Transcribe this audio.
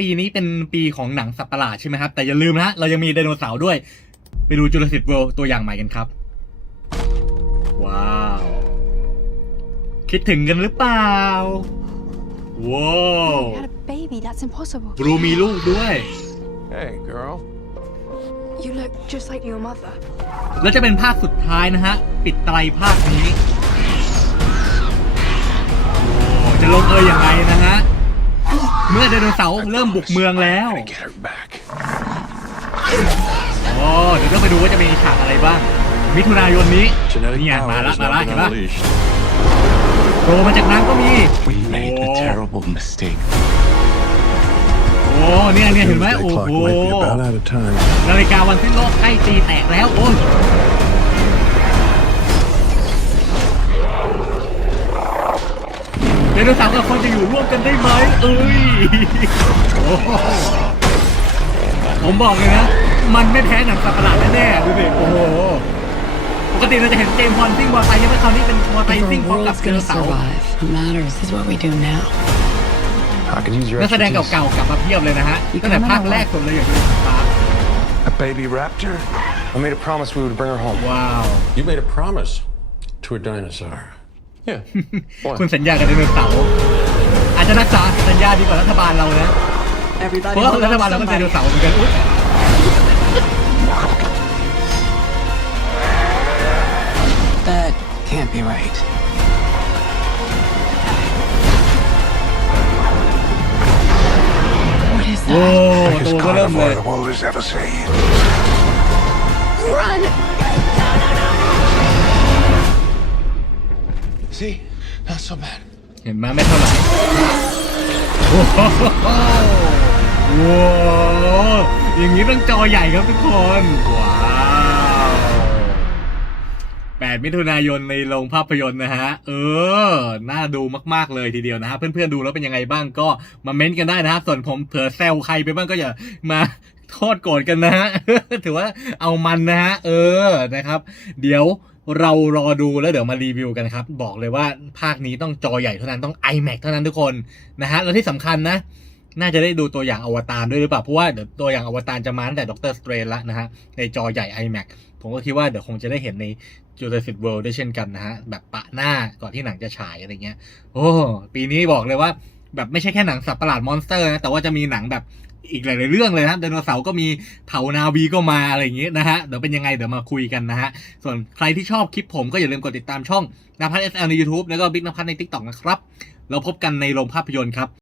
ปีนี้เป็นปีของหนังสัตว์ประหลาดใช่ไหมครับ แต่อย่าลืมนะ เรายังมีไดโนเสาร์ด้วย ไปดูจูราสสิกเวิลด์ตัวอย่างใหม่กันครับ ว้าว คิดถึงกันหรือเปล่า ว้าว You had a baby. That's impossible. บรูมีลูกด้วย Hey, girl. You look just like your mother. แล้วจะเป็นภาคสุดท้ายนะฮะ ปิดไตรภาคนี้ โอ้จะลงเอยอย่างไรนะฮะเมื่อ ไดโนเสาร์เริ่มบุกเมืองแล้ว Gotta get her back. อ๋อเดี๋ยวต้องไปดูว่าจะมีฉากอะไรบ้าง มิถุนายนนี้ Genetic เนี่ยมา power ละ has มาละ not เห็น been ปะ unleashed. โผล่มาจากน้ำก็มี We made a Oh. terrible mistake. โอ้เนี่ยเนี่ยเห็นไหม Doomsday โอ้ clock โห might be about out of time. นาฬิกาวันสิ้นโลกใกล้ตีแตกแล้วโอ้ ยไดโนเสาร์กับคนจะอยู่ร่วมกันได้ไหมเอ้ยโอ้โหผมบอกเลยนะ มันไม่แพ้หนังสัตว์ประหลาดแน่ๆดูสิโอ้โหปกติเราจะเห็นเจมส์บอลซิ่งมอเตอร์ไซค์ใช่ไหมคราวนี้เป็นมอเตอร์ไซ If ค์ซิ่ง our พร้อมกับ world's ไดโน gonna เสาร์ survive, what matters is what we do now. I can use your นักแสดง expertise. เก่าๆกลับมาเพียบเลยนะฮะตั้งแต่ภาคแรกสุดเลยอย่างที่สตาร์ A baby raptor? I made a promise we would bring her home. ว้าว You made a promise to a dinosaur. Yeah. คุณสัญญากับไดโนเสาร์อาจจะรักษาสัญญาดีกว่ารัฐบาลเรานะ เพราะว่ารัฐบาลเราก็ไดโนเสาร์เหมือนกันอุ๊ย That can't be right. What is โอ้ that? ตัวก็เริ่มเลย the world has ever seen. Run! See? Not so bad. เห็นไหมไม่เท่าไหร่โอ้โหว้าวอย่างนี้ต้องจอใหญ่ครับทุกคน ว้าว8มิถุนายนในโรงภาพยนตร์นะฮะ เออ น่าดูมาก ๆ เลยทีเดียวนะฮะ เพื่อน ๆ ดูแล้วเป็นยังไงบ้างก็มาเม้นต์กันได้นะฮะ ส่วนผมเผื่อแซวใครไปบ้างก็อย่ามาโทษโกรธกันนะฮะ ถือว่าเอามันนะฮะ เออนะครับ เดี๋ยว เรารอดูแล้วเดี๋ยวมารีวิวกันครับ บอกเลยว่าภาคนี้ต้องจอใหญ่เท่านั้นต้อง iMac เท่านั้นทุกคนนะฮะแล้วที่สำคัญนะ น่าจะได้ดูตัวอย่างอวตารด้วยหรือเปล่า เพราะว่าเดี๋ยวตัวอย่างอวตารจะมาตั้งแต่ด็อกเตอร์สเตรนล้วนะฮะในจอใหญ่ iMac ผมก็คิดว่าเดี๋ยวคงจะได้เห็นใน Jurassic World ด้วยเช่นกันนะฮะแบบปะหน้าก่อนที่หนังจะฉายอะไรเงี้ย โอ้ปีนี้บอกเลยว่าแบบไม่ใช่แค่หนังสัตว์ประหลาดมอนสเตอร์นะแต่ว่าจะมีหนังแบบ อีกหลาย ๆ เรื่องเลยนะไดโนเสาร์ก็มีเผานาวีก็มาอะไรอย่างเงี้ยนะฮะเดี๋ยวเป็นยังไงเดี๋ยวมาคุยกันนะฮะส่วนใครที่ชอบคลิปผมก็อย่าลืมกดติดตามช่องนภัสดอลในยูทูบแล้วก็บิ๊กนภัสในทิกตอกนะครับเราพบกันในโรงภาพยนตร์ครับ